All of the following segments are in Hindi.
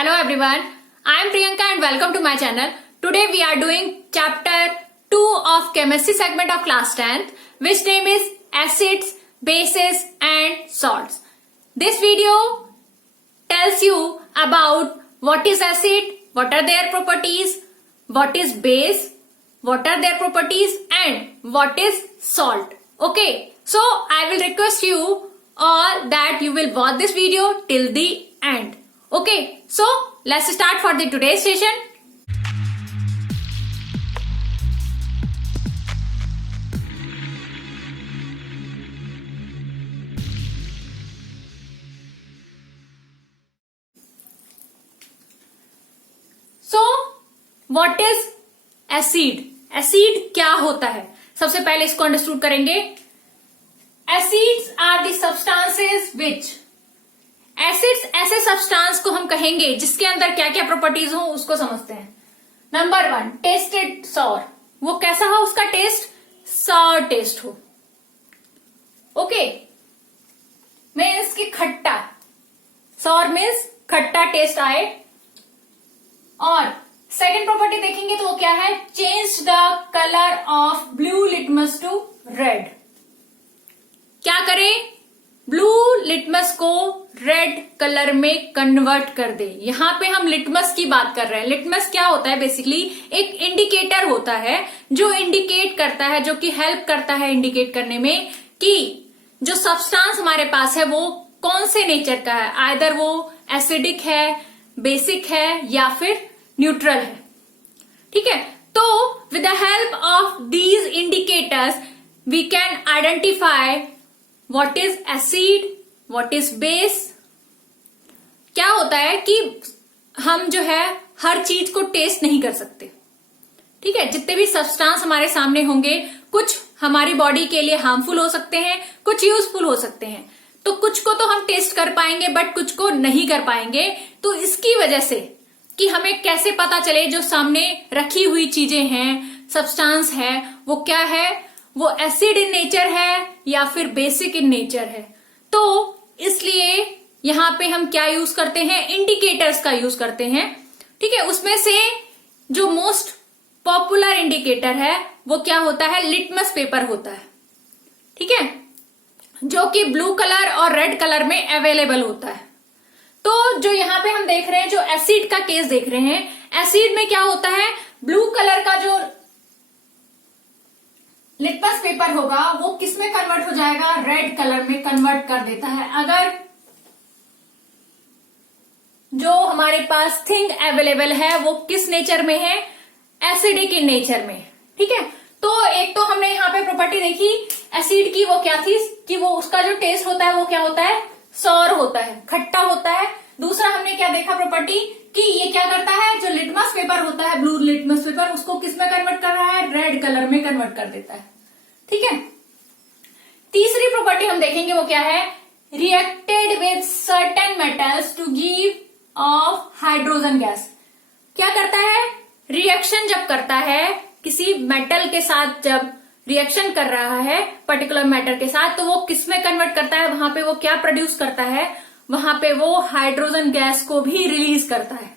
Hello everyone, I am Priyanka and welcome to my channel. Today we are doing chapter 2 of chemistry segment of class 10th, which name is acids, bases and salts. This video tells you about what is acid, what are their properties, what is base, what are their properties and what is salt. Okay, so I will request you all that you will watch this video till the end. Okay, so let's start for the today's session. So, what is acid? Acid क्या होता है? सबसे पहले इसको अंडरस्टूड करेंगे. Acids are the substances which, acids ऐसे सब्सटेंस को हम कहेंगे जिसके अंदर क्या क्या प्रॉपर्टीज हो उसको समझते हैं. Number 1, tested sour. वो कैसा हो उसका टेस्ट? सॉर टेस्ट हो. ओके, मीन्स की खट्टा. सॉर मीन्स खट्टा टेस्ट आए. और सेकेंड प्रॉपर्टी देखेंगे तो वो क्या है? Change the colour of blue litmus to red. क्या करें? ब्लू लिटमस को रेड कलर में कन्वर्ट कर दे. यहां पे हम लिटमस की बात कर रहे हैं. लिटमस क्या होता है? बेसिकली एक इंडिकेटर होता है जो इंडिकेट करता है, जो कि हेल्प करता है इंडिकेट करने में कि जो सब्सटेंस हमारे पास है वो कौन से नेचर का है. आइदर वो एसिडिक है, बेसिक है या फिर न्यूट्रल है. ठीक है, तो with the help of these indicators we can identify what is acid, what is base. क्या होता है कि हम जो है हर चीज को टेस्ट नहीं कर सकते. ठीक है, जितने भी सब्सटेंस हमारे सामने होंगे कुछ हमारी बॉडी के लिए हार्मफुल हो सकते हैं, कुछ यूजफुल हो सकते हैं. तो कुछ को तो हम टेस्ट कर पाएंगे बट कुछ को नहीं कर पाएंगे. तो इसकी वजह से कि हमें कैसे पता चले जो सामने रखी हुई चीजें हैं, सब्सटेंस है, वो क्या है, वो एसिड इन नेचर है या फिर बेसिक इन नेचर है. तो इसलिए यहां पे हम क्या यूज करते हैं? इंडिकेटर्स का यूज करते हैं. ठीक है, उसमें से जो मोस्ट पॉपुलर इंडिकेटर है वो क्या होता है? लिटमस पेपर होता है. ठीक है, जो कि ब्लू कलर और रेड कलर में अवेलेबल होता है. तो जो यहां पे हम देख रहे हैं, जो एसिड का केस देख रहे हैं, एसिड में क्या होता है? ब्लू कलर का जो लिटमस पेपर होगा वो किस में कन्वर्ट हो जाएगा? रेड कलर में कन्वर्ट कर देता है. अगर जो हमारे पास थिंग अवेलेबल है वो किस नेचर में है? एसिडिक इन नेचर में. ठीक है, तो एक तो हमने यहाँ पे प्रॉपर्टी देखी एसिड की, वो क्या थी कि वो उसका जो टेस्ट होता है वो क्या होता है? सॉर होता है, खट्टा होता है. दूसरा हमने क्या देखा प्रॉपर्टी कि ये क्या करता है? जो लिटमस पेपर होता है, ब्लू लिटमस पेपर, उसको किस में कन्वर्ट कर रहा है? रेड कलर में कन्वर्ट कर देता है. ठीक है, तीसरी प्रॉपर्टी हम देखेंगे वो क्या है? Reacted with certain metals to give off hydrogen gas. क्या करता है? रिएक्शन जब करता है किसी मेटल के साथ, जब रिएक्शन कर रहा है पर्टिकुलर मैटर के साथ, तो वो किस में कन्वर्ट करता है? वहां पे वो क्या प्रोड्यूस करता है? वहां पे वो हाइड्रोजन गैस को भी रिलीज करता है.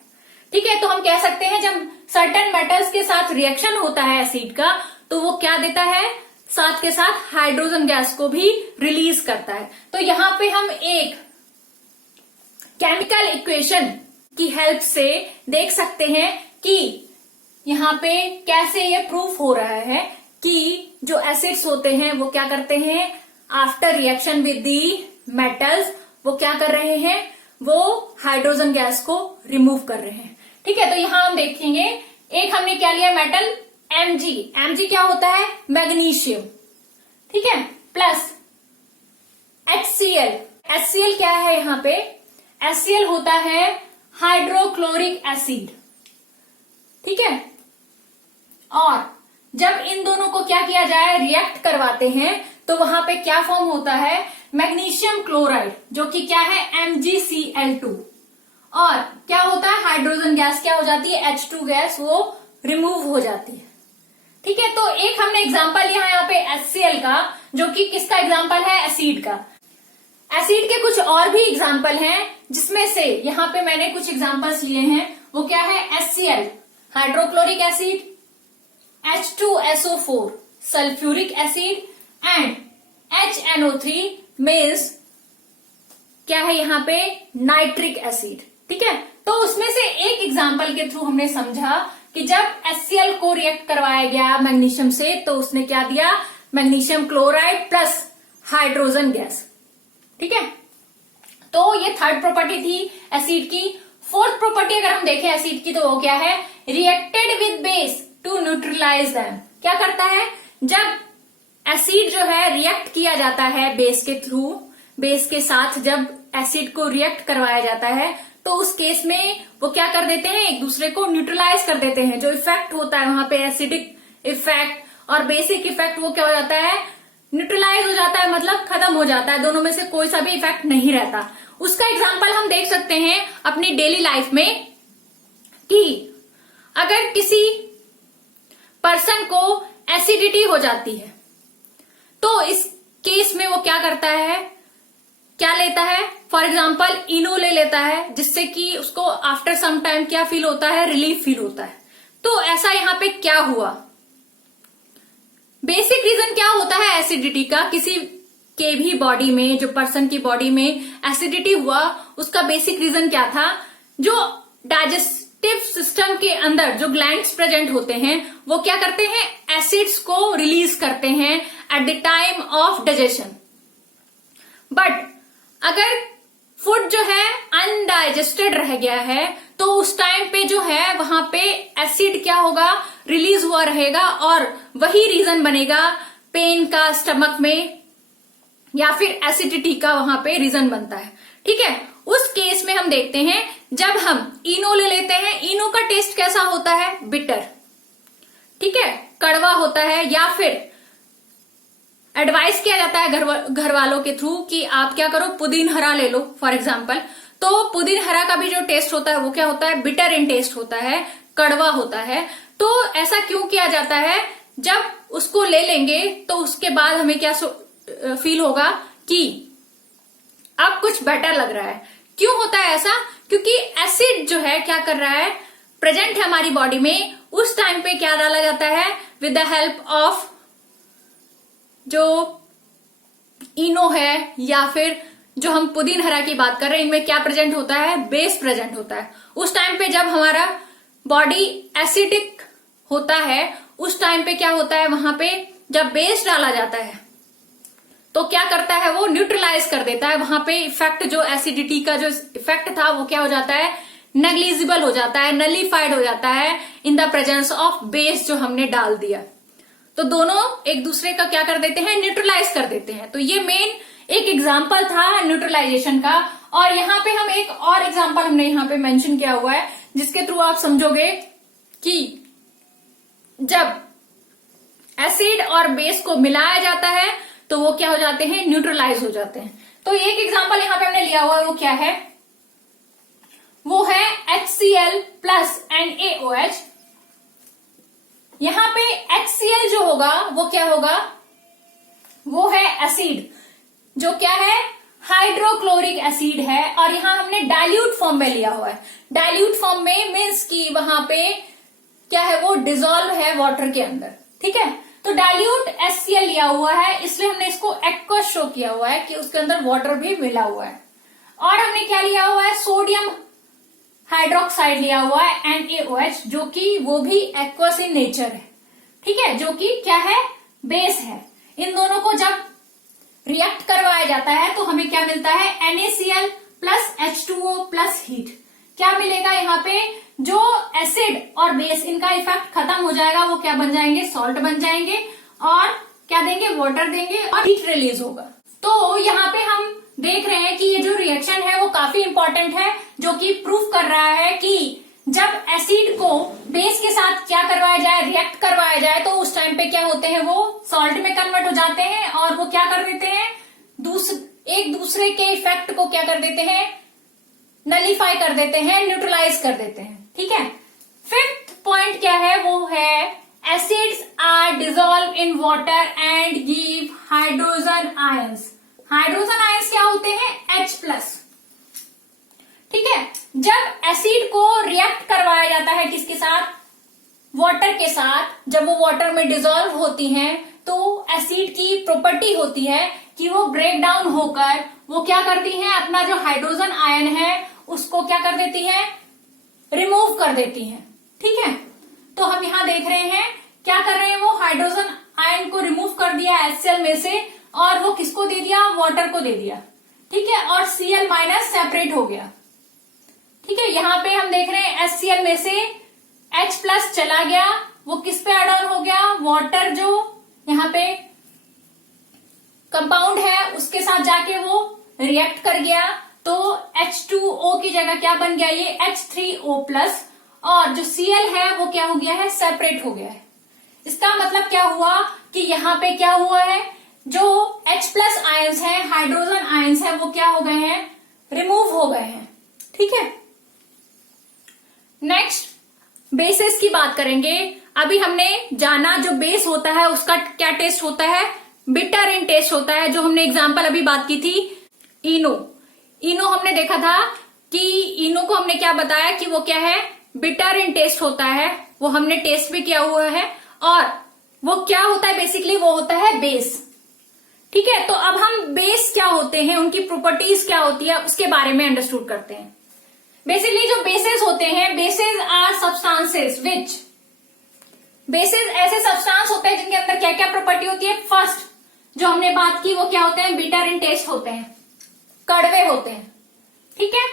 ठीक है, तो हम कह सकते हैं जब सर्टेन मेटल्स के साथ रिएक्शन होता है एसिड का तो वो क्या देता है? साथ के साथ हाइड्रोजन गैस को भी रिलीज करता है. तो यहां पे हम एक केमिकल इक्वेशन की हेल्प से देख सकते हैं कि यहां पे कैसे ये प्रूफ हो रहा है कि जो एसिड्स होते हैं वो क्या करते हैं? After reaction with the metals वो क्या कर रहे हैं? वो हाइड्रोजन गैस को रिमूव कर रहे हैं. ठीक है, तो यहां हम देखेंगे एक हमने क्या लिया? Metal Mg. Mg क्या होता है? मैग्नीशियम. ठीक है, प्लस HCl. HCl क्या है यहां पे? HCl होता है हाइड्रोक्लोरिक एसिड. ठीक है, और जब इन दोनों को क्या किया जाए? रिएक्ट करवाते हैं तो वहां पे क्या फॉर्म होता है? मैग्नीशियम क्लोराइड, जो कि क्या है? MgCl2. और क्या होता है? हाइड्रोजन गैस क्या हो जाती है? H2 गैस वो रिमूव हो जाती है. ठीक है, तो एक हमने एग्जांपल लिया है यहाँ पे HCl का, जो कि किसका एग्जांपल है? एसिड का. एसिड के कुछ और भी एग्जाम्पल हैं, जिसमें से यहाँ पे मैंने कुछ एग्जाम्पल्स लिए हैं। वो क्या है? HCl hydrochloric acid, H2SO4 sulphuric acid and HNO3 means क्या है यहाँ पे? Nitric acid. ठीक है, तो उसमें से एक एग्जाम्पल के थ्रू हमने समझा कि जब HCl को रिएक्ट करवाया गया मैग्नीशियम से, तो उसने क्या दिया? Magnesium chloride plus hydrogen gas. ठीक है, तो ये थर्ड प्रॉपर्टी थी एसिड की। फोर्थ प्रॉपर्टी अगर हम देखें एसिड की, तो वो क्या है? Reacted with base to neutralise them. क्या करता है? जब एसिड जो है रिएक्ट किया जाता है बेस के थ्रू, बेस के साथ जब एसिड को रिएक्ट करवाया जाता है, तो उस केस में वो क्या कर देते हैं? एक दूसरे को न्यूट्रलाइज कर देते हैं। जो इफेक्ट होता है वहां पे एसिडिक इफेक्ट और बेसिक इफेक्ट, वो क्या हो जाता है? न्यूट्रलाइज हो जाता है, मतलब खत्म हो जाता है। दोनों में से कोई सा भी इफेक्ट नहीं रहता। उसका एग्जाम्पल हम देख सकते हैं अपनी डेली लाइफ में कि अगर किसी पर्सन को एसिडिटी हो जाती है, तो इस केस में वो क्या करता है? क्या लेता है? फॉर एग्जाम्पल इनो ले लेता है, जिससे कि उसको आफ्टर सम टाइम क्या फील होता है? रिलीफ फील होता है। तो ऐसा यहाँ पे क्या हुआ? बेसिक रीजन क्या होता है एसिडिटी का? किसी के भी बॉडी में, जो पर्सन की बॉडी में एसिडिटी हुआ, उसका बेसिक रीजन क्या था? जो डाइजेस्टिव सिस्टम के अंदर जो ग्लैंड्स प्रेजेंट होते हैं, वो क्या करते हैं? एसिड्स को रिलीज करते हैं at the time of digestion. But अगर फूड जो है अनडाइजेस्टेड रह गया है, तो उस टाइम पे जो है वहां पे एसिड क्या होगा? रिलीज हुआ रहेगा, और वही रीजन बनेगा पेन का स्टमक में, या फिर एसिडिटी का वहां पे रीजन बनता है। ठीक है, उस केस में हम देखते हैं जब हम इनो ले लेते हैं, इनो का टेस्ट कैसा होता है? बिटर। ठीक है, कड़वा होता है। या फिर एडवाइस किया जाता है घर वालों के थ्रू कि आप क्या करो? पुदीन हरा ले लो फॉर एग्जाम्पल। तो पुदीन हरा का भी जो टेस्ट होता है वो क्या होता है? बिटर इन टेस्ट होता है, कड़वा होता है। तो ऐसा क्यों किया जाता है? जब उसको ले लेंगे तो उसके बाद हमें क्या फील होगा कि अब कुछ बेटर लग रहा है। क्यों होता है ऐसा? क्योंकि एसिड जो है क्या कर रहा है? प्रेजेंट है हमारी बॉडी में। उस टाइम पे क्या डाला जाता है? विद द हेल्प ऑफ जो इनो है, या फिर जो हम पुदीन हरा की बात कर रहे हैं, इनमें क्या प्रेजेंट होता है? बेस प्रेजेंट होता है। उस टाइम पे जब हमारा बॉडी एसिडिक होता है, उस टाइम पे क्या होता है? वहां पे जब बेस डाला जाता है तो क्या करता है? वो न्यूट्रलाइज कर देता है। वहां पे इफेक्ट, जो एसिडिटी का जो इफेक्ट था, वो क्या हो जाता है? नेग्लिजिबल हो जाता है, नलीफाइड हो जाता है in the presence of base जो हमने डाल दिया। तो दोनों एक दूसरे का क्या कर देते हैं? न्यूट्रलाइज कर देते हैं। तो ये मेन एक एग्जाम्पल था न्यूट्रलाइजेशन का। और यहाँ पे हम एक और एग्जाम्पल हमने यहाँ पे मेंशन किया हुआ है, जिसके थ्रू आप समझोगे कि जब एसिड और बेस को मिलाया जाता है तो वो क्या हो जाते हैं? न्यूट्रलाइज हो जाते हैं। तो एक एग्जाम्पल यहाँ पे हमने लिया हुआ है, वो क्या है? वो है HCl प्लस NaOH। यहाँ पे HCl जो होगा वो क्या होगा? वो है एसिड, जो क्या है? हाइड्रोक्लोरिक एसिड है। और यहाँ हमने डाइल्यूट फॉर्म में लिया हुआ है। डाइल्यूट फॉर्म में मीन्स की वहां पे क्या है? वो डिजोल्व है वाटर के अंदर। ठीक है, तो डाइल्यूट HCl लिया हुआ है, इसलिए हमने इसको एक्वस शो किया हुआ है कि उसके अंदर वाटर भी मिला हुआ है। और हमने क्या लिया हुआ है? सोडियम हाइड्रोक्साइड लिया हुआ है NaOH, जो कि वो भी एक्वस इन नेचर है। ठीक है, जो कि क्या है? बेस है। इन दोनों को जब रिएक्ट करवाया जाता है तो हमें क्या मिलता है? NaCl plus H2O plus heat. क्या मिलेगा यहाँ पे? जो एसिड और बेस, इनका इफेक्ट खत्म हो जाएगा। वो क्या बन जाएंगे? सॉल्ट बन जाएंगे। और क्या देंगे? वाटर देंगे और हीट रिलीज होगा। तो यहाँ पे हम देख रहे हैं कि ये जो रिएक्शन है वो काफी इंपॉर्टेंट है, जो कि प्रूव कर रहा है कि जब एसिड को बेस के साथ क्या करवाया जाए? रिएक्ट करवाया जाए, तो उस टाइम पे क्या होते हैं? वो सॉल्ट में कन्वर्ट हो जाते हैं और वो क्या कर देते हैं? एक दूसरे के इफेक्ट को क्या कर देते हैं? नलीफाई कर देते हैं, न्यूट्रलाइज कर देते हैं। ठीक है, फिफ्थ पॉइंट क्या है? वो है acids are dissolve in water and give hydrogen ions. Hydrogen ions क्या होते हैं? H+। ठीक है, जब एसिड को रिएक्ट करवाया जाता है किसके साथ? वाटर के साथ। जब वो वाटर में डिसॉल्व होती हैं तो एसिड की प्रॉपर्टी होती है कि वो ब्रेक डाउन होकर वो क्या करती हैं? अपना जो हाइड्रोजन आयन है उसको क्या कर देती है? रिमूव कर देती हैं। ठीक है, तो हम यहां देख रहे हैं क्या कर रहे हैं, वो हाइड्रोजन आयन को रिमूव कर दिया HCl में से और वो किसको दे दिया? वाटर को दे दिया। ठीक है, और Cl- सेपरेट हो गया। ठीक है, यहां पे हम देख रहे हैं HCl में से H+ चला गया, वो किस पे एड ऑन हो गया? वाटर जो यहाँ पे कंपाउंड है उसके साथ जाके वो रिएक्ट कर गया, तो H2O की जगह क्या बन गया? ये H3O+, और जो Cl है वो क्या हो गया है? सेपरेट हो गया है। इसका मतलब क्या हुआ कि यहाँ पे क्या हुआ है? जो H+ आयंस हैं, हाइड्रोजन आयंस हैं, वो क्या हो गए हैं? रिमूव हो गए हैं। ठीक है, नेक्स्ट बेसेस की बात करेंगे। अभी हमने जाना जो बेस होता है उसका क्या टेस्ट होता है? बिटर इन टेस्ट होता है। जो हमने एग्जांपल अभी बात की थी इनो हमने देखा था कि इनो को हमने क्या बताया कि वो क्या है? बिटर इन टेस्ट होता है। वो हमने टेस्ट भी किया हुआ है, और वो क्या होता है? बेसिकली वो होता है बेस। ठीक है, तो अब हम बेस क्या होते हैं, उनकी प्रॉपर्टीज क्या होती है, उसके बारे में अंडरस्टूड करते हैं। बेसिकली जो बेसेस होते हैं, bases are substances which, bases ऐसे सब्सटेंस होते हैं जिनके अंदर क्या क्या प्रॉपर्टी होती है? फर्स्ट जो हमने बात की वो क्या होते हैं? बिटर इन टेस्ट होते हैं, कड़वे होते हैं। ठीक है,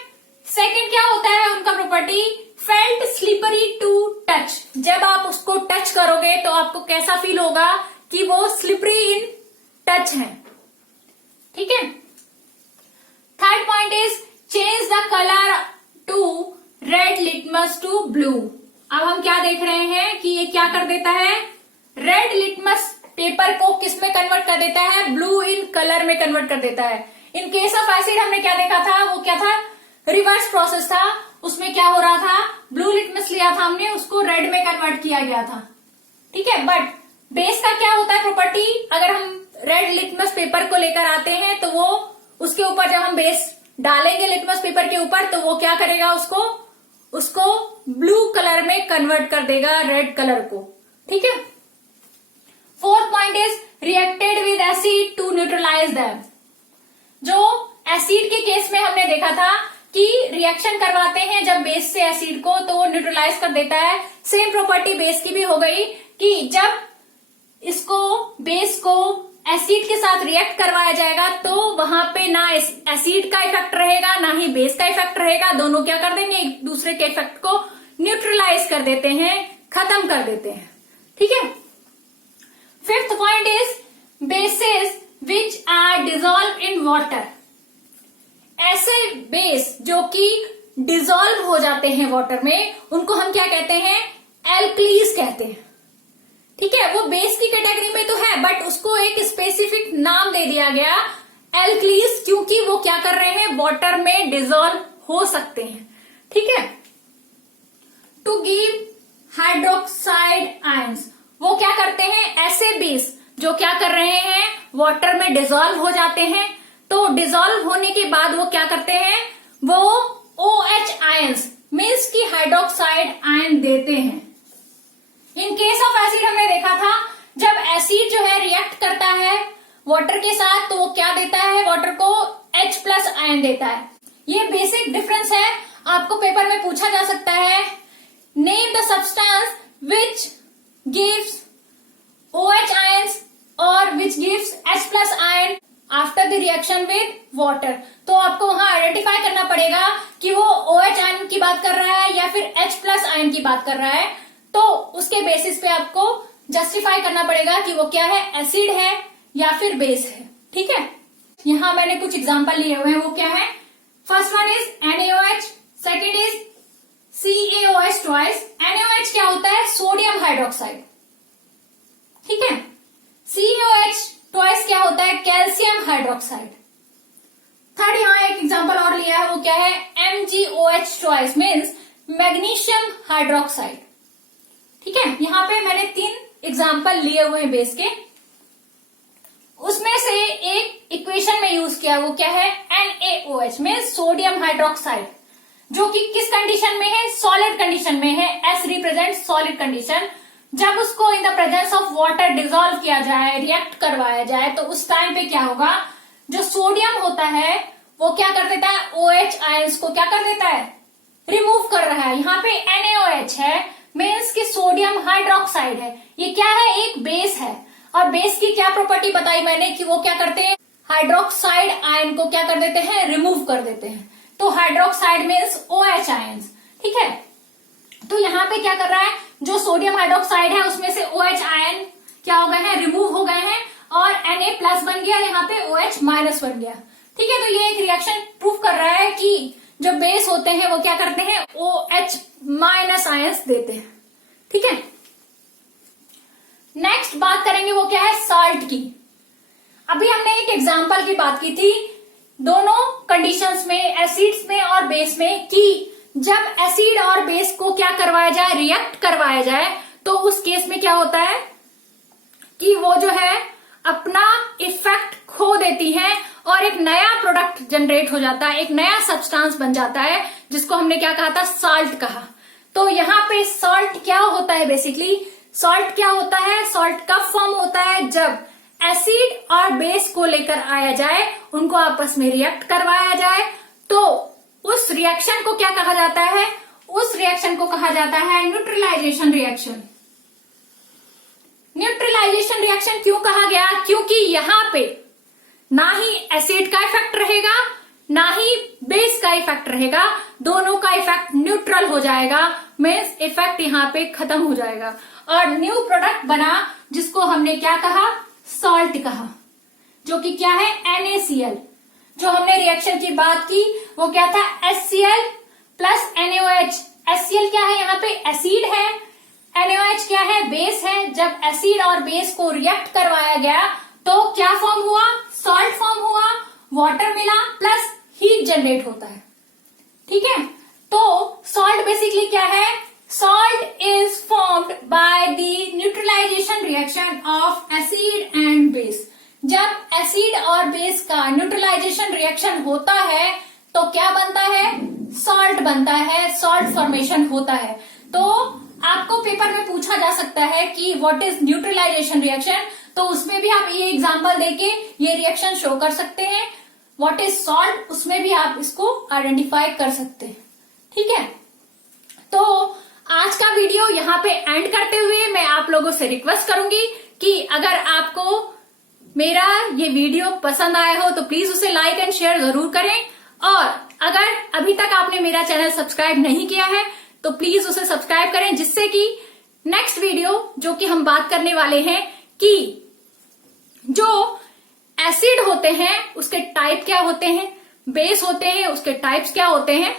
सेकंड क्या होता है उनका property? Felt slippery to touch. जब आप उसको टच करोगे तो आपको कैसा फील होगा कि वो स्लिपरी इन टच है। ठीक है, third point is change the colour to red litmus to blue. अब हम क्या देख रहे हैं कि ये क्या कर देता है? रेड लिटमस पेपर को किस में कन्वर्ट कर देता है? ब्लू इन कलर में कन्वर्ट कर देता है। इन केस ऑफ एसिड हमने क्या देखा था? वो क्या था? रिवर्स प्रोसेस था। उसमें क्या हो रहा था? ब्लू लिटमस लिया था हमने, उसको रेड में कन्वर्ट किया गया था। ठीक है, बट बेस का क्या होता है प्रॉपर्टी? अगर हम रेड लिटमस पेपर को लेकर आते हैं तो वो उसके ऊपर जब हम बेस डालेंगे लिटमस पेपर के ऊपर तो वो क्या करेगा? उसको ब्लू कलर में कन्वर्ट कर देगा, रेड कलर को। ठीक है, fourth point is reacted with acid to neutralise them. जो एसिड के केस में हमने देखा था कि रिएक्शन करवाते हैं जब बेस से एसिड को तो वो न्यूट्रलाइज कर देता है। सेम प्रॉपर्टी बेस की भी हो गई कि जब इसको बेस को एसिड के साथ रिएक्ट करवाया जाएगा तो वहां पे ना एसिड का इफेक्ट रहेगा ना ही बेस का इफेक्ट रहेगा। दोनों क्या कर देंगे? एक दूसरे के इफेक्ट को न्यूट्रलाइज कर देते हैं, खत्म कर देते हैं। ठीक है, fifth point is bases which are dissolve in water. ऐसे बेस जो कि डिसॉल्व हो जाते हैं वाटर में उनको हम क्या कहते हैं? एल्कलीज कहते हैं। ठीक है, वो बेस की कैटेगरी में तो है बट उसको एक स्पेसिफिक नाम दे दिया गया एल्कलीज, क्योंकि वो क्या कर रहे हैं? वाटर में डिसॉल्व हो सकते हैं। ठीक है, टू गिव हाइड्रोक्साइड आयंस, वो क्या करते हैं? ऐसे बेस जो क्या कर रहे हैं? वाटर में डिसॉल्व हो जाते हैं। तो डिसॉल्व होने के बाद वो क्या करते हैं? वो OH आयंस मीन्स की हाइड्रोक्साइड आयन देते हैं। इन केस ऑफ एसिड हमने देखा था जब एसिड जो है रिएक्ट करता है वाटर के साथ तो वो क्या देता है? वाटर को H+ आयन देता है। ये बेसिक डिफरेंस है। आपको पेपर में पूछा जा सकता है name the substance which gives OH ions और which gives H+ ion after the reaction with water. तो आपको वहां आइडेंटिफाई करना पड़ेगा कि वो OH आयन की बात कर रहा है या फिर H+ आयन की बात कर रहा है। तो उसके बेसिस पे आपको जस्टिफाई करना पड़ेगा कि वो क्या है? एसिड है या फिर बेस है। ठीक है, यहां मैंने कुछ एग्जांपल लिए हुए हैं। वो क्या है? First one is NaOH, second is CaOH twice. NaOH क्या होता है? Sodium hydroxide. ठीक है, CaOH ट्वाइस क्या होता है? Calcium hydroxide. थर्ड यहां एक एग्जांपल और लिया है, वो क्या है? MgOH twice means magnesium hydroxide. ठीक है, यहां पे मैंने 3 एग्जाम्पल लिए हुए हैं बेस के। उसमें से एक इक्वेशन में यूज किया वो क्या है, NaOH में सोडियम हाइड्रोक्साइड, जो कि किस कंडीशन में है, सॉलिड कंडीशन में है। S represent solid condition. जब उसको in the presence of water dissolve किया जाए, रिएक्ट करवाया जाए, तो उस टाइम पे क्या होगा, जो सोडियम होता है वो क्या कर देता है, OH आयंस को क्या कर देता है, रिमूव कर रहा है। यहाँ पे NaOH है, मीन्स कि सोडियम हाइड्रोक्साइड है। ये क्या है, एक बेस है। और बेस की क्या प्रॉपर्टी बताई मैंने कि वो क्या करते हैं, हाइड्रोक्साइड आयन को क्या कर देते हैं, रिमूव कर देते हैं। तो हाइड्रोक्साइड मीन्स OH आयंस, ठीक है। तो यहाँ पे क्या कर रहा है, जो सोडियम हाइड्रोक्साइड है उसमें से OH आयन क्या हो गए हैं, रिमूव हो गए हैं, और Na+ बन गया, यहाँ पे OH- बन गया, ठीक है। तो ये एक रिएक्शन प्रूव कर रहा है कि जो बेस होते हैं वो क्या करते हैं, OH- आयंस देते हैं, ठीक है। नेक्स्ट बात करेंगे वो क्या है, साल्ट की। अभी हमने एक एग्जांपल की बात की थी दोनों कंडीशंस में, एसिड्स में और बेस में, कि जब एसिड और बेस को क्या करवाया जाए, रिएक्ट करवाया जाए, तो उस केस में क्या होता है कि वो जो है अपना इफेक्ट खो देती है और एक नया प्रोडक्ट जनरेट हो जाता है, एक नया सब्सटेंस बन जाता है, जिसको हमने क्या कहा था, साल्ट कहा। तो यहाँ पे सॉल्ट क्या होता है, बेसिकली सॉल्ट क्या होता है, सॉल्ट का फॉर्म होता है जब एसिड और बेस को लेकर आया जाए, उनको आपस में रिएक्ट करवाया जाए, तो उस रिएक्शन को क्या कहा जाता है, उस रिएक्शन को कहा जाता है न्यूट्रलाइजेशन रिएक्शन। न्यूट्रलाइजेशन रिएक्शन क्यों कहा गया, क्योंकि यहाँ पे ना ही एसिड का इफेक्ट रहेगा ना ही बेस का इफेक्ट रहेगा, दोनों का इफेक्ट न्यूट्रल हो जाएगा, मीन्स इफेक्ट यहाँ पे खत्म हो जाएगा और न्यू प्रोडक्ट बना, जिसको हमने क्या कहा, सॉल्ट कहा, जो कि क्या है, NaCl। जो हमने रिएक्शन की बात की वो क्या था, HCl प्लस NaOH। HCl क्या है, यहाँ पे एसिड है, NaOH क्या है, बेस है। जब एसिड और बेस को रिएक्ट करवाया गया तो क्या फॉर्म हुआ, सॉल्ट फॉर्म हुआ, वाटर मिला, प्लस हीट जनरेट होता है, ठीक है। तो सॉल्ट बेसिकली क्या है, salt is formed by the neutralisation reaction of acid and base. जब एसिड और बेस का न्यूट्रलाइजेशन रिएक्शन होता है तो क्या बनता है, सॉल्ट बनता है, सॉल्ट फॉर्मेशन होता है। तो आपको पेपर में पूछा जा सकता है कि व्हाट इज न्यूट्रलाइजेशन रिएक्शन, तो उसमें भी आप ये एग्जांपल देके ये रिएक्शन शो कर सकते हैं। व्हाट इज सॉल्ट, उसमें भी आप इसको आइडेंटिफाई कर सकते हैं, ठीक है। तो आज का वीडियो यहाँ पे एंड करते हुए मैं आप लोगों से रिक्वेस्ट करूंगी कि अगर आपको मेरा ये वीडियो पसंद आया हो तो प्लीज उसे लाइक एंड शेयर जरूर करें, और अगर अभी तक आपने मेरा चैनल सब्सक्राइब नहीं किया है तो प्लीज उसे सब्सक्राइब करें, जिससे कि नेक्स्ट वीडियो जो कि हम बात करने वाले हैं कि जो एसिड होते हैं उसके टाइप क्या होते हैं, बेस होते हैं उसके टाइप्स क्या होते हैं,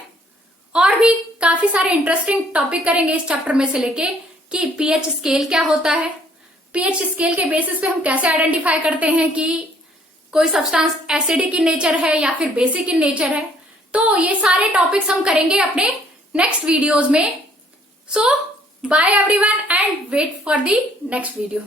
और भी काफी सारे इंटरेस्टिंग टॉपिक करेंगे इस चैप्टर में से लेके कि पीएच स्केल क्या होता है, पीएच स्केल के बेसिस पे हम कैसे आइडेंटिफाई करते हैं कि कोई सब्सटेंस एसिडिक इन नेचर है या फिर बेसिक इन नेचर है। तो ये सारे टॉपिक्स हम करेंगे अपने नेक्स्ट वीडियोज में। So bye everyone and wait for the next video.